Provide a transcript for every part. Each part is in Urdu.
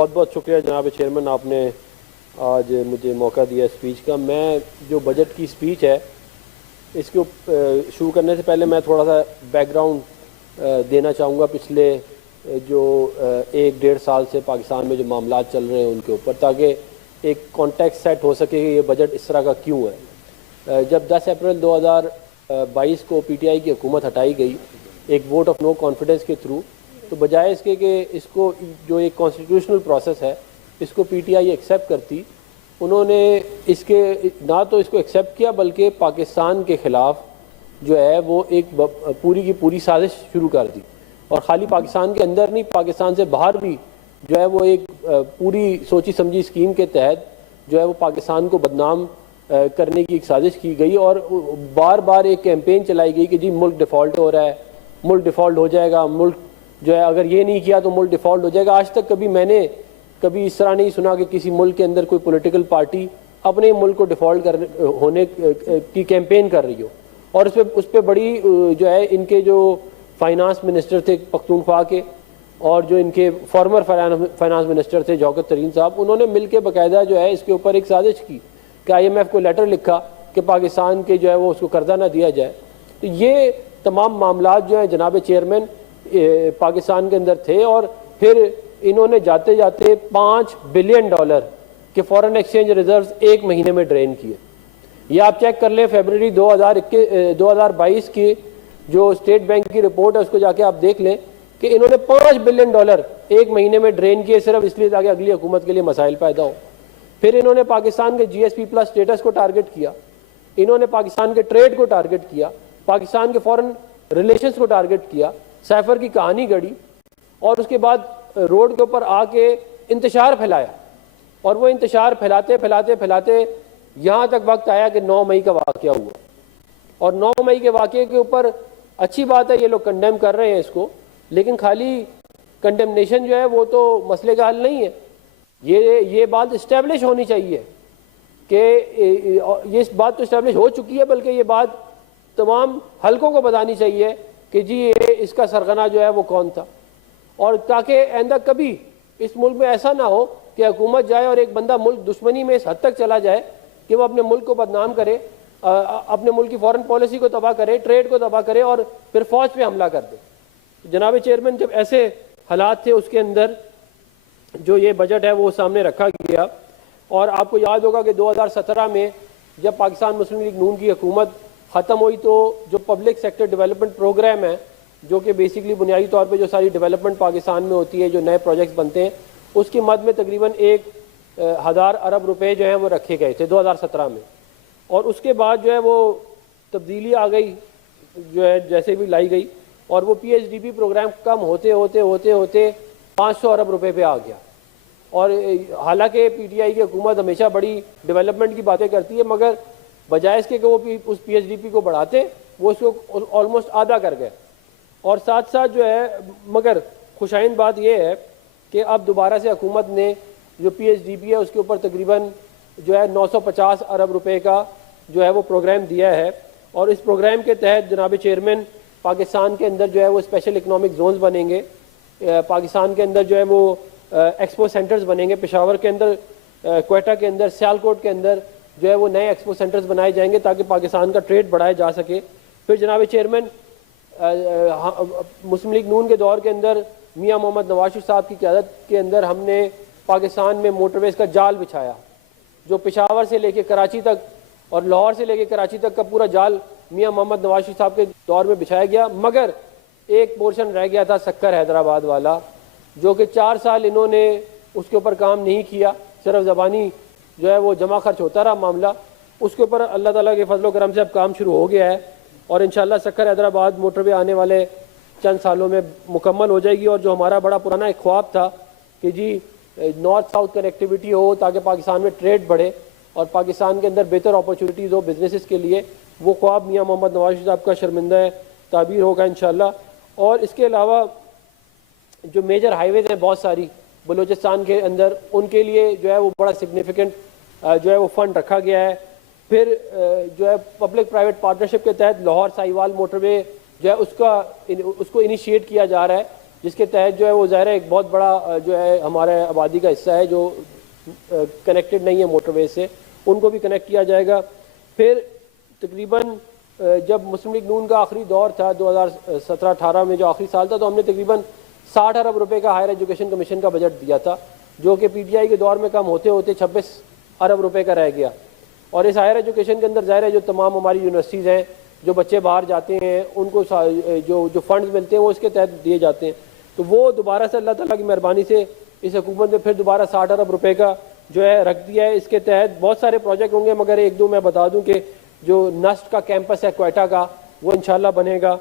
بہت بہت شکریہ جناب چیئرمین، آپ نے آج مجھے موقع دیا اسپیچ کا۔ میں جو بجٹ کی اسپیچ ہے اس کو شروع کرنے سے پہلے میں تھوڑا سا بیک گراؤنڈ دینا چاہوں گا پچھلے جو 1-1.5 سال سے پاکستان میں جو معاملات چل رہے ہیں ان کے اوپر، تاکہ ایک کانٹیکسٹ سیٹ ہو سکے کہ یہ بجٹ اس طرح کا کیوں ہے۔ جب 10 اپریل 2022 کو پی ٹی آئی کی حکومت ہٹائی گئی ایک ووٹ آف نو کانفیڈنس کے تھرو، تو بجائے اس کے کہ اس کو جو ایک کانسٹیٹیوشنل پروسیس ہے اس کو پی ٹی آئی ایکسیپٹ کرتی، انہوں نے اس کے نہ تو اس کو ایکسیپٹ کیا بلکہ پاکستان کے خلاف جو ہے وہ ایک پوری کی پوری سازش شروع کر دی۔ اور خالی پاکستان کے اندر نہیں، پاکستان سے باہر بھی جو ہے وہ ایک پوری سوچی سمجھی اسکیم کے تحت جو ہے وہ پاکستان کو بدنام کرنے کی ایک سازش کی گئی، اور بار بار ایک کیمپین چلائی گئی کہ جی ملک ڈیفالٹ ہو رہا ہے، ملک ڈیفالٹ ہو جائے گا، ملک جو ہے اگر یہ نہیں کیا تو ملک ڈیفالٹ ہو جائے گا۔ آج تک میں نے کبھی اس طرح نہیں سنا کہ کسی ملک کے اندر کوئی پولیٹیکل پارٹی اپنے ملک کو ڈیفالٹ ہونے کی کیمپین کر رہی ہو۔ اور اس پہ بڑی جو ہے ان کے جو فائنانس منسٹر تھے پختونخوا کے، اور جو ان کے فارمر فائنانس منسٹر تھے شوکت ترین صاحب، انہوں نے مل کے باقاعدہ جو ہے اس کے اوپر ایک سازش کی کہ آئی ایم ایف کو لیٹر لکھا کہ پاکستان کے جو ہے وہ اس کو قرضہ نہ دیا جائے۔ تو یہ تمام معاملات جو ہیں جناب چیئرمین پاکستان کے اندر تھے، اور پھر انہوں نے جاتے جاتے $5 بلین کے فورن ایکسچینج ریزروز ایک مہینے میں ڈرین کیے۔ یہ آپ چیک کر لیں، فیبرری 2022 کی جو اسٹیٹ بینک کی رپورٹ ہے اس کو جا کے آپ دیکھ لیں کہ انہوں نے $5 بلین ایک مہینے میں ڈرین کیے، صرف اس لیے تاکہ اگلی حکومت کے لیے مسائل پیدا ہو۔ پھر انہوں نے پاکستان کے جی ایس پی پلس اسٹیٹس کو ٹارگٹ کیا، انہوں نے پاکستان کے ٹریڈ کو ٹارگٹ کیا، پاکستان کے فورن ریلیشنز کو ٹارگٹ کیا، سیفر کی کہانی گڑی، اور اس کے بعد روڈ کے اوپر آ کے انتشار پھیلایا۔ اور وہ انتشار پھیلاتے پھیلاتے پھیلاتے یہاں تک وقت آیا کہ 9 مئی کا واقعہ ہوا، اور 9 مئی کے واقعے کے اوپر اچھی بات ہے یہ لوگ کنڈیم کر رہے ہیں اس کو، لیکن خالی کنڈیمنیشن جو ہے وہ تو مسئلے کا حل نہیں ہے۔ یہ بات اسٹیبلش ہونی چاہیے کہ یہ بات تو اسٹیبلش ہو چکی ہے، بلکہ یہ بات تمام حلقوں کو بتانی چاہیے کہ جی یہ اس کا سرغنہ جو ہے وہ کون تھا، اور تاکہ آئندہ کبھی اس ملک میں ایسا نہ ہو کہ حکومت جائے اور ایک بندہ ملک دشمنی میں اس حد تک چلا جائے کہ وہ اپنے ملک کو بدنام کرے، اپنے ملک کی فورن پالیسی کو تباہ کرے، ٹریڈ کو تباہ کرے، اور پھر فوج پہ حملہ کر دے۔ جناب چیئرمین، جب ایسے حالات تھے اس کے اندر جو یہ بجٹ ہے وہ سامنے رکھا گیا، اور آپ کو یاد ہوگا کہ 2017 میں جب پاکستان مسلم لیگ نون کی حکومت ختم ہوئی تو جو پبلک سیکٹر ڈیولپمنٹ پروگرام ہے، جو کہ بیسکلی بنیادی طور پہ جو ساری ڈیولپمنٹ پاکستان میں ہوتی ہے، جو نئے پروجیکٹس بنتے ہیں، اس کی مد میں تقریباً 1,000 ارب روپے جو ہیں وہ رکھے گئے تھے 2017 میں۔ اور اس کے بعد جو ہے وہ تبدیلی آ گئی جو ہے جیسے بھی لائی گئی، اور وہ P H D P program کم ہوتے ہوتے ہوتے ہوتے 500 ارب روپے پہ آ گیا۔ اور حالانکہ پی ٹی آئی کی حکومت ہمیشہ بڑی ڈیولپمنٹ کی باتیں کرتی ہے، مگر بجائے اس کے کہ وہ اس پی ایچ ڈی پی کو بڑھاتے، وہ اس کو آلموسٹ آدھا کر گئے۔ اور ساتھ ساتھ جو ہے مگر خوشائند بات یہ ہے کہ اب دوبارہ سے حکومت نے جو پی ایچ ڈی پی ہے اس کے اوپر تقریباً جو ہے 950 ارب روپے کا جو ہے وہ پروگرام دیا ہے، اور اس پروگرام کے تحت جناب چیئرمین پاکستان کے اندر جو ہے وہ اسپیشل اکنامک زونز بنیں گے، پاکستان کے اندر جو ہے وہ ایکسپو سینٹرز بنیں گے، پشاور کے اندر، کوئٹہ کے اندر، سیالکوٹ کے اندر جو ہے وہ نئے ایکسپو سینٹرز بنائے جائیں گے تاکہ پاکستان کا ٹریڈ بڑھایا جا سکے۔ پھر جناب چیئرمین مسلم لیگ نون کے دور کے اندر میاں محمد نواز شریف صاحب کی قیادت کے اندر ہم نے پاکستان میں موٹر ویز کا جال بچھایا، جو پشاور سے لے کے کراچی تک اور لاہور سے لے کے کراچی تک کا پورا جال میاں محمد نواز شریف صاحب کے دور میں بچھایا گیا، مگر ایک پورشن رہ گیا تھا سکر حیدرآباد والا، جو کہ 4 سال انہوں نے اس کے اوپر کام نہیں کیا، صرف زبانی جو ہے وہ جمع خرچ ہوتا رہا معاملہ۔ اس کے اوپر اللہ تعالیٰ کے فضل و کرم سے اب کام شروع ہو گیا ہے، اور انشاءاللہ سکر حیدرآباد موٹر وے آنے والے چند سالوں میں مکمل ہو جائے گی۔ اور جو ہمارا بڑا پرانا ایک خواب تھا کہ جی نارتھ ساؤتھ کنیکٹیویٹی ہو تاکہ پاکستان میں ٹریڈ بڑھے اور پاکستان کے اندر بہتر اپرچونیٹیز ہو بزنسز کے لیے، وہ خواب میاں محمد نواز شریف صاحب کا شرمندہ تعبیر ہوگا انشاءاللہ۔ اور اس کے علاوہ جو میجر ہائی ویز ہیں بہت ساری بلوچستان کے اندر، ان کے لیے جو ہے وہ بڑا سگنیفیکنٹ جو ہے وہ فنڈ رکھا گیا ہے۔ پھر جو ہے پبلک پرائیویٹ پارٹنرشپ کے تحت لاہور سائیوال موٹر وے جو ہے اس کو انیشیٹ کیا جا رہا ہے، جس کے تحت جو ہے وہ ظاہر ہے ایک بہت بڑا جو ہے ہمارے آبادی کا حصہ ہے جو کنیکٹڈ نہیں ہے موٹر وے سے، ان کو بھی کنیکٹ کیا جائے گا۔ پھر تقریباً جب مسلم لیگ نون کا آخری دور تھا 2017-18 میں جو آخری سال تھا، تو ہم نے تقریباً 60 ارب روپے کا ہائر ایجوکیشن کمیشن کا بجٹ دیا تھا، جو کہ پی ٹی آئی کے دور میں کم ہوتے ہوتے 26 ارب روپے کا رہ گیا۔ اور اس ہائر ایجوکیشن کے اندر ظاہر ہے جو تمام ہماری یونیورسٹیز ہیں، جو بچے باہر جاتے ہیں، ان کو جو فنڈز ملتے ہیں وہ اس کے تحت دیے جاتے ہیں۔ تو وہ دوبارہ سے اللہ تعالیٰ کی مہربانی سے اس حکومت نے پھر دوبارہ 60 ارب روپے کا جو ہے رکھ دیا ہے۔ اس کے تحت بہت سارے پروجیکٹ ہوں گے، مگر ایک دو میں بتا دوں کہ جو نسٹ کا کیمپس ہے کوئٹہ کا، وہ انشاءاللہ بنے گا،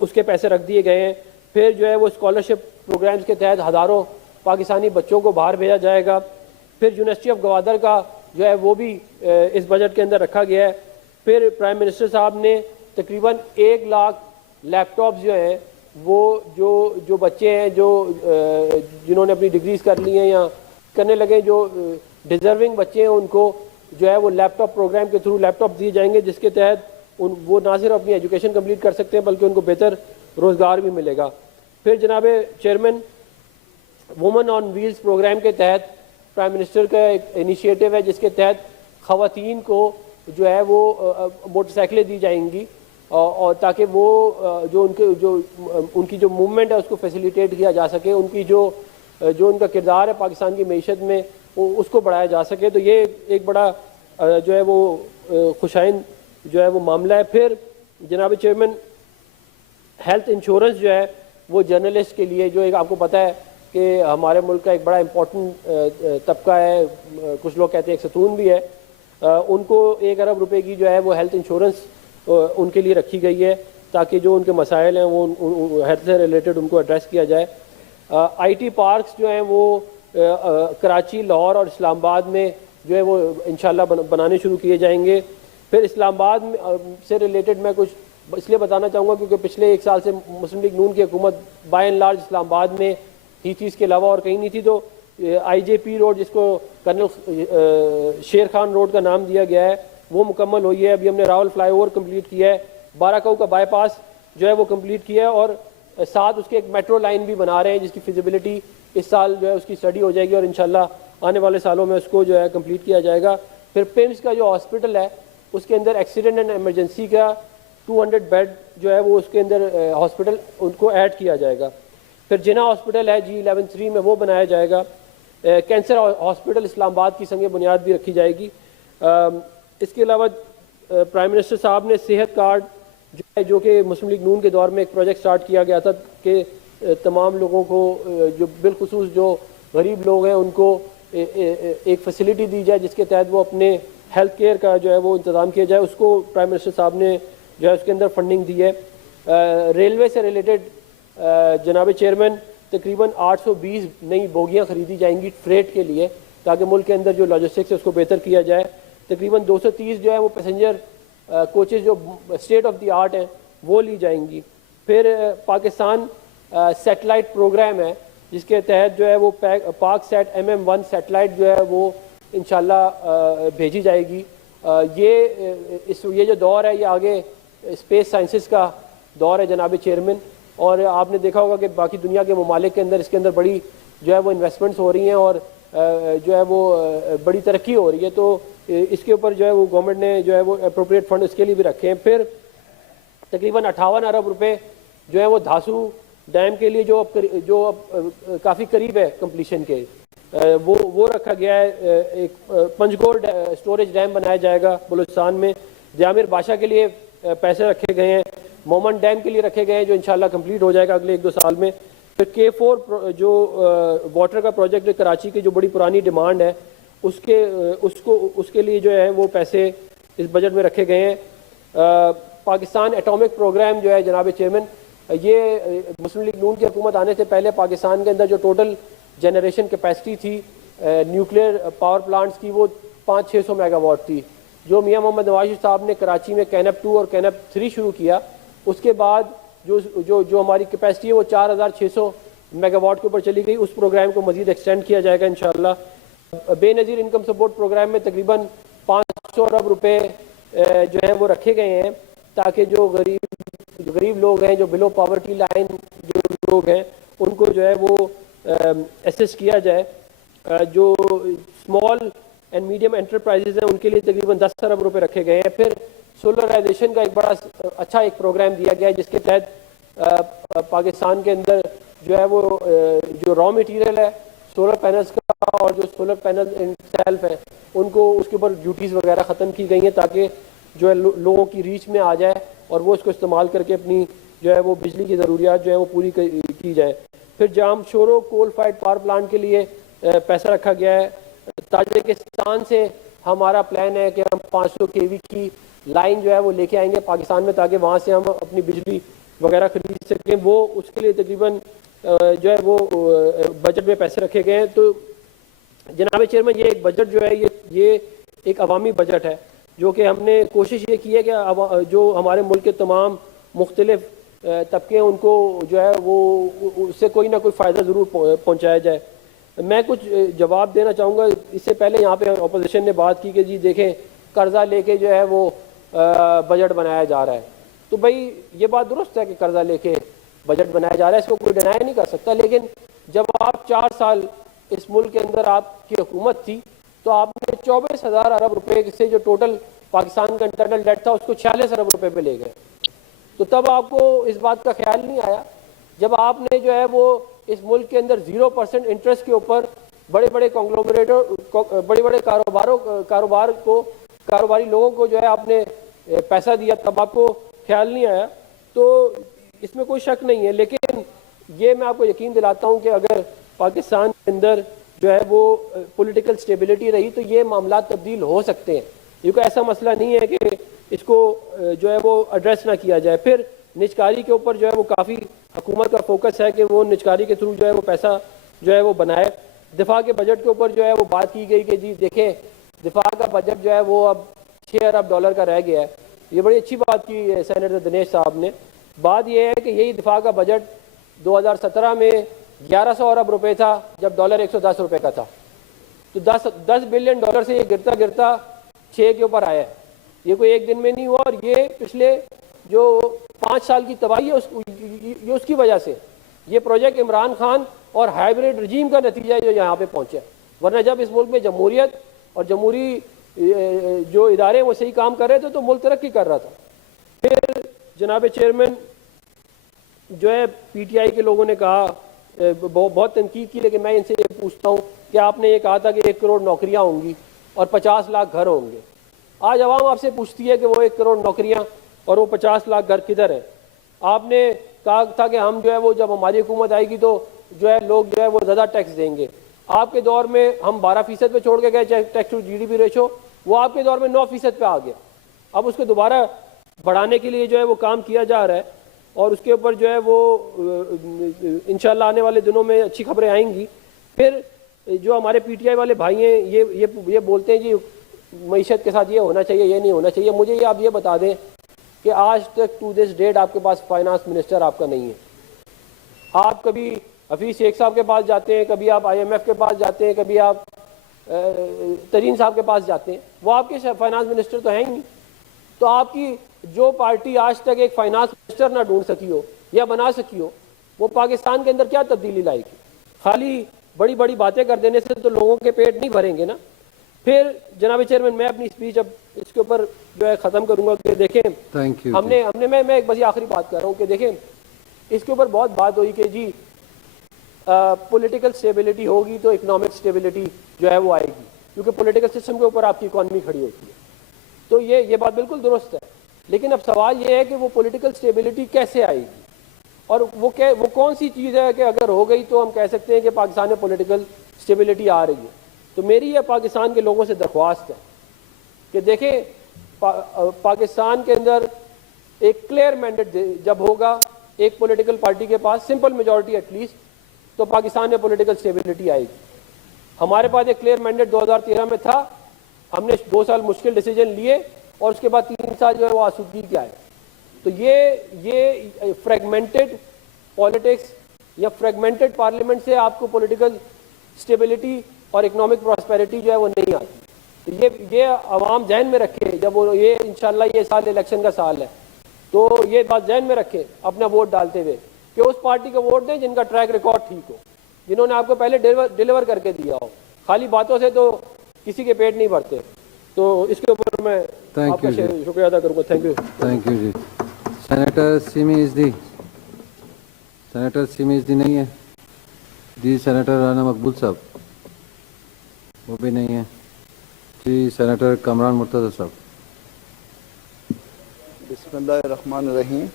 اس کے پیسے رکھ دیے گئے ہیں۔ پھر جو ہے وہ اسکالرشپ پروگرامز کے تحت ہزاروں پاکستانی بچوں کو باہر بھیجا جائے گا۔ پھر یونیورسٹی آف گوادر کا جو ہے وہ بھی اس بجٹ کے اندر رکھا گیا ہے۔ پھر پرائم منسٹر صاحب نے تقریباً 1 لاکھ لیپ ٹاپس جو ہیں وہ جو بچے ہیں جنہوں نے اپنی ڈگریز کر لی ہیں یا کرنے لگے، جو ڈیزرونگ بچے ہیں، ان کو جو ہے وہ لیپ ٹاپ پروگرام کے تھرو لیپ ٹاپ دیے جائیں گے، جس کے تحت وہ نہ صرف اپنی ایجوکیشن کمپلیٹ کر سکتے ہیں بلکہ ان کو بہتر روزگار بھی ملے گا۔ پھر جناب chairman, women on wheels programme کے تحت پرائم منسٹر کا ایک انیشیٹو ہے جس کے تحت خواتین کو جو ہے وہ موٹر سائیکلیں دی جائیں گی، اور تاکہ وہ جو ان کی جو موومنٹ ہے اس کو فیسیلیٹیٹ کیا جا سکے، ان کی جو ان کا کردار ہے پاکستان کی معیشت میں اس کو بڑھایا جا سکے۔ تو یہ ایک بڑا جو ہے وہ خوشائند جو ہے وہ معاملہ ہے۔ پھر جناب چیئرمین، ہیلتھ انشورنس جو ہے وہ جرنلسٹ کے لیے، جو ایک آپ کو پتہ ہے کہ ہمارے ملک کا ایک بڑا امپورٹنٹ طبقہ ہے، کچھ لوگ کہتے ہیں ایک ستون بھی ہے، ان کو 1 ارب روپے کی جو ہے وہ ہیلتھ انشورنس ان کے لیے رکھی گئی ہے، تاکہ جو ان کے مسائل ہیں وہ ہیلتھ سے ریلیٹڈ ان کو ایڈریس کیا جائے۔ آئی ٹی پارکس جو ہیں وہ کراچی، لاہور اور اسلام آباد میں جو ہے وہ انشاءاللہ بنانے شروع کیے جائیں گے۔ پھر اسلام آباد سے ریلیٹڈ میں کچھ اس لیے بتانا چاہوں گا کیونکہ پچھلے 1 سال سے مسلم لیگ نون کی حکومت بائی اینڈ لارج اسلام آباد میں ہی چیز کے علاوہ اور کہیں نہیں تھی، تو آئی جے پی روڈ، جس کو کرنل شیر خان روڈ کا نام دیا گیا ہے، وہ مکمل ہوئی ہے۔ ابھی ہم نے راول فلائی اوور کمپلیٹ کیا ہے، بارہ کا بائی پاس جو ہے وہ کمپلیٹ کیا ہے، اور ساتھ اس کے ایک میٹرو لائن بھی بنا رہے ہیں جس کی فیزیبلٹی اس سال جو ہے اس کی اسٹڈی ہو جائے گی، اور انشاءاللہ آنے والے سالوں میں اس کو جو ہے کمپلیٹ کیا جائے گا۔ پھر پیمز کا جو ہاسپٹل ہے اس کے اندر ایکسیڈنٹ اینڈ ایمرجنسی کا 200 بیڈ جو ہے وہ اس کے اندر ہاسپٹل ان کو ایڈ کیا جائے گا۔ پھر جناح ہاسپٹل ہے G11-3 میں، وہ بنایا جائے گا۔ کینسر ہاسپٹل اسلام آباد کی سنگ بنیاد بھی رکھی جائے گی۔ اس کے علاوہ پرائم منسٹر صاحب نے صحت کارڈ جو کہ مسلم لیگ نون کے دور میں ایک پروجیکٹ سٹارٹ کیا گیا تھا کہ تمام لوگوں کو، جو بالخصوص جو غریب لوگ ہیں، ان کو ایک فیسلٹی دی جائے جس کے تحت وہ اپنے ہیلتھ کیئر کا جو ہے وہ انتظام کیا جائے، اس کو پرائم منسٹر صاحب نے جو ہے اس کے اندر فنڈنگ دی ہے۔ ریلوے سے ریلیٹڈ جناب چیئرمین تقریباً 820 نئی بوگیاں خریدی جائیں گی فریٹ کے لیے، تاکہ ملک کے اندر جو لاجسٹکس ہے اس کو بہتر کیا جائے۔ تقریباً 230 جو ہے وہ پیسنجر کوچز جو اسٹیٹ آف دی آرٹ ہیں وہ لی جائیں گی۔ پھر پاکستان سیٹلائٹ پروگرام ہے جس کے تحت جو ہے وہ پاک سیٹ MM-1 سیٹلائٹ جو ہے وہ انشاءاللہ بھیجی جائے گی۔ یہ جو دور ہے یہ آگے اسپیس سائنسز کا دور ہے جناب چیئرمین، اور آپ نے دیکھا ہوگا کہ باقی دنیا کے ممالک کے اندر اس کے اندر بڑی جو ہے وہ انویسٹمنٹس ہو رہی ہیں اور جو ہے وہ بڑی ترقی ہو رہی ہے، تو اس کے اوپر جو ہے وہ گورنمنٹ نے جو ہے وہ اپروپریٹ فنڈ اس کے لیے بھی رکھے ہیں۔ پھر تقریباً 58 ارب روپے جو ہے وہ دھاسو ڈیم کے لیے جو اب کافی قریب ہے کمپلیشن کے، وہ رکھا گیا ہے۔ ایک پنجگور اسٹوریج ڈیم بنایا جائے گا بلوچستان میں۔ جامر بادشاہ کے لیے پیسے رکھے گئے ہیں، مومن ڈیم کے لیے رکھے گئے ہیں جو انشاءاللہ کمپلیٹ ہو جائے گا اگلے 1-2 سال میں۔ پھر K4 جو واٹر کا پروجیکٹ کراچی کی جو بڑی پرانی ڈیمانڈ ہے اس کے لیے جو ہے وہ پیسے اس بجٹ میں رکھے گئے ہیں۔ پاکستان ایٹامک پروگرام جو ہے جناب چیئرمین، یہ مسلم لیگ نون کی حکومت آنے سے پہلے پاکستان کے اندر جو ٹوٹل جنریشن کیپیسٹی تھی نیوکلیئر پاور پلانٹس کی وہ 500-600 میگا واٹ تھی۔ جو میاں محمد نواز شریف صاحب نے کراچی میں کینپ 2 اور کینپ 3 شروع کیا، اس کے بعد جو ہماری کیپیسٹی ہے وہ 4600 میگا واٹ کے اوپر چلی گئی۔ اس پروگرام کو مزید ایکسٹینڈ کیا جائے گا انشاءاللہ۔ بے نظیر انکم سپورٹ پروگرام میں تقریباً 500 ارب روپے جو ہیں وہ رکھے گئے ہیں، تاکہ جو غریب لوگ ہیں، جو بلو پاورٹی لائن جو لوگ ہیں ان کو جو ہے وہ اسسٹ کیا جائے. جو اسمال اینڈ میڈیم انٹرپرائزز ہیں ان کے لیے تقریباً 10 ارب روپے رکھے گئے ہیں. پھر سولرائزیشن کا ایک بڑا اچھا ایک پروگرام دیا گیا ہے جس کے تحت پاکستان کے اندر جو ہے وہ جو را مٹیریل ہے سولر پینلز کا اور جو سولر پینل ان سیلف ہیں ان کو اس کے اوپر ڈیوٹیز وغیرہ ختم کی گئی ہیں تاکہ جو ہے لوگوں کی ریچ میں آ جائے اور وہ اس کو استعمال کر کے اپنی جو ہے وہ بجلی کی ضروریات جو ہے وہ پوری کی جائے. پھر جام شورو کول فائرڈ پاور پلانٹ کے لیے پیسہ رکھا گیا ہے. تاجکستان سے ہمارا پلان ہے کہ ہم 500 kV کی لائن جو ہے وہ لے کے آئیں گے پاکستان میں تاکہ وہاں سے ہم اپنی بجلی وغیرہ خرید سکیں. وہ اس کے لیے تقریباً جو ہے وہ بجٹ میں پیسے رکھے گئے ہیں. تو جناب چیئرمین یہ ایک بجٹ جو ہے یہ ایک عوامی بجٹ ہے جو کہ ہم نے کوشش یہ کی ہے کہ جو ہمارے ملک کے تمام مختلف طبقے ان کو جو ہے وہ اس سے کوئی نہ کوئی فائدہ ضرور پہنچایا جائے. میں کچھ جواب دینا چاہوں گا. اس سے پہلے یہاں پہ اپوزیشن نے بات کی کہ جی دیکھیں قرضہ لے کے جو ہے وہ بجٹ بنایا جا رہا ہے. تو بھائی یہ بات درست ہے کہ قرضہ لے کے بجٹ بنایا جا رہا ہے, اس کو کوئی ڈینائی نہیں کر سکتا. لیکن جب آپ 4 سال اس ملک کے اندر آپ کی حکومت تھی تو آپ نے 24,000 ارب روپے سے جو ٹوٹل پاکستان کا انٹرنل ڈیٹ تھا اس کو 46 ارب روپے پہ لے گئے. تو تب آپ کو اس بات کا خیال نہیں آیا جب آپ نے جو ہے وہ اس ملک کے اندر 0% انٹرسٹ کے اوپر بڑے بڑے کانگلومریٹر بڑے بڑے کاروباری لوگوں کو جو ہے آپ نے پیسہ دیا, تب آپ کو خیال نہیں آیا. تو اس میں کوئی شک نہیں ہے. لیکن یہ میں آپ کو یقین دلاتا ہوں کہ اگر پاکستان کے اندر جو ہے وہ پولیٹیکل سٹیبلٹی رہی تو یہ معاملات تبدیل ہو سکتے ہیں. یہ کوئی ایسا مسئلہ نہیں ہے کہ اس کو جو ہے وہ ایڈریس نہ کیا جائے. پھر نجکاری کے اوپر جو ہے وہ کافی حکومت کا فوکس ہے کہ وہ نجکاری کے تھرو جو ہے وہ پیسہ جو ہے وہ بنائے. دفاع کے بجٹ کے اوپر جو ہے وہ بات کی گئی کہ جی دیکھیں دفاع کا بجٹ جو ہے وہ اب 6 ارب ڈالر کا رہ گیا ہے. یہ بڑی اچھی بات کی ہے سینیٹر دنیش صاحب نے. بات یہ ہے کہ یہی دفاع کا بجٹ 2017 میں 1100 ارب روپے تھا جب ڈالر 110 روپے کا تھا. تو 10 بلین ڈالر سے یہ گرتا گرتا 6 کے اوپر آیا ہے. یہ کوئی ایک دن میں نہیں ہوا, اور یہ پچھلے جو 5 سال کی تباہی ہے یہ اس کی وجہ سے. یہ پروجیکٹ عمران خان اور ہائیبریڈ رجیم کا نتیجہ ہے جو یہاں پہ پہنچا. ورنہ جب اس ملک میں جمہوریت اور جمہوری جو ادارے وہ صحیح کام کر رہے تھے تو ملک ترقی کر رہا تھا. پھر جناب چیئرمین جو ہے پی ٹی آئی کے لوگوں نے کہا بہت تنقید کی, لیکن میں ان سے یہ پوچھتا ہوں کہ آپ نے یہ کہا تھا کہ 1 کروڑ نوکریاں ہوں گی اور 50 لاکھ گھر ہوں گے. آج عوام آپ سے پوچھتی ہے کہ وہ 1 کروڑ نوکریاں اور وہ 50 لاکھ گھر کدھر ہیں. آپ نے کہا تھا کہ ہم جو ہے وہ جب ہماری حکومت آئے گی تو جو ہے لوگ جو ہے وہ زیادہ ٹیکس دیں گے. آپ کے دور میں ہم 12% پہ چھوڑ کے گئے tax to G D P ratio, وہ آپ کے دور میں 9% پہ آ گیا. اب اس کو دوبارہ بڑھانے کے لیے جو ہے وہ کام کیا جا رہا ہے, اور اس کے اوپر جو ہے وہ انشاءاللہ آنے والے دنوں میں اچھی خبریں آئیں گی. پھر جو ہمارے پی ٹی آئی والے بھائی ہیں یہ بولتے ہیں جی معیشت کے ساتھ یہ ہونا چاہیے یہ نہیں ہونا چاہیے. مجھے آپ یہ بتا دیں کہ آج تک ٹو دس ڈیٹ آپ کے پاس فائنانس منسٹر آپ کا نہیں ہے. آپ کبھی حفیظ شیخ صاحب کے پاس جاتے ہیں, کبھی آپ آئی ایم ایف کے پاس جاتے ہیں, کبھی آپ ترین صاحب کے پاس جاتے ہیں, وہ آپ کے فائنانس منسٹر تو ہیں ہی نہیں. تو آپ کی جو پارٹی آج تک ایک فائنانس منسٹر نہ ڈھونڈ سکی ہو یا بنا سکی ہو, وہ پاکستان کے اندر کیا تبدیلی لائے گی؟ خالی بڑی بڑی باتیں کر دینے سے تو لوگوں کے پیٹ نہیں بھریں گے نا. پھر جناب چیئرمین میں اپنی اسپیچ اب اس کے اوپر جو ہے ختم کروں گا کہ دیکھیں ہم نے میں ایک بس آخری بات کر رہا ہوں کہ دیکھیں اس کے اوپر بہت بات ہوئی کہ جی پولیٹیکل سٹیبلٹی ہوگی تو اکنامک سٹیبلٹی جو ہے وہ آئے گی, کیونکہ پولیٹیکل سسٹم کے اوپر آپ کی اکانومی کھڑی ہوتی ہے. تو یہ بات بالکل درست ہے, لیکن اب سوال یہ ہے کہ وہ پولیٹیکل سٹیبلٹی کیسے آئے گی, اور وہ کون سی چیز ہے کہ اگر ہو گئی تو ہم کہہ سکتے ہیں کہ پاکستان میں پولیٹیکل سٹیبلٹی آ رہی ہے. تو میری یہ پاکستان کے لوگوں سے درخواست ہے کہ دیکھیں پاکستان کے اندر ایک کلیئر مینڈیٹ جب ہوگا ایک پولیٹیکل پارٹی کے پاس سمپل میجورٹی ایٹ لیسٹ, تو پاکستان میں پولیٹیکل سٹیبلٹی آئے گی. ہمارے پاس ایک کلیئر مینڈیٹ 2013 میں تھا, ہم نے 2 سال مشکل ڈیسیجن لیے اور اس کے بعد 3 سال جو ہے وہ آسودگی کے آئے. تو یہ فریگمنٹڈ پالیٹکس یا فریگمنٹڈ پارلیمنٹ سے آپ کو پولیٹیکل سٹیبلٹی اور اکنامک پراسپیرٹی جو ہے وہ نہیں آتی. تو یہ عوام ذہن میں رکھے جب وہ انشاءاللہ یہ سال الیکشن کا سال ہے, تو یہ بات ذہن میں رکھے اپنا ووٹ ڈالتے ہوئے کہ اس پارٹی کو ووٹ دیں جن کا ٹریک ریکارڈ ٹھیک ہو, جنہوں نے آپ کو پہلے ڈیلیور کر کے دیا ہو. خالی باتوں سے تو کسی کے پیٹ نہیں بھرتے. تو اس کے اوپر میں آپ کا شکریہ ادا کروں گا. Thank you. تھینک یو جی. سینیٹر سیمی ازدی, سینیٹر سیمی ازدی نہیں ہے جی. سینیٹر رانا مقبول صاحب, وہ بھی نہیں ہے جی. سینیٹر کامران مرتضی صاحب. بسم اللہ الرحمن الرحیم.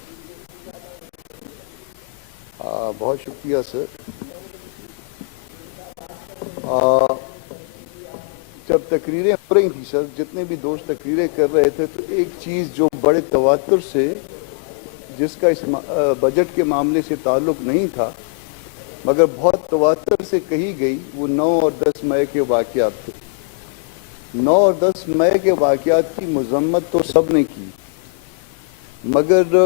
بہت شکریہ سر. جب تقریریں ہو رہی تھیں سر, جتنے بھی دوست تقریریں کر رہے تھے, تو ایک چیز جو بڑے تواتر سے, جس کا اس بجٹ کے معاملے سے تعلق نہیں تھا مگر بہت تواتر سے کہی گئی, وہ 9 اور 10 مئی کے واقعات تھے. 9 اور 10 مئی کے واقعات کی مذمت تو سب نے کی, مگر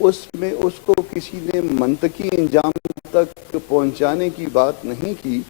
اس میں اس کو کسی نے منطقی انجام تک پہنچانے کی بات نہیں کی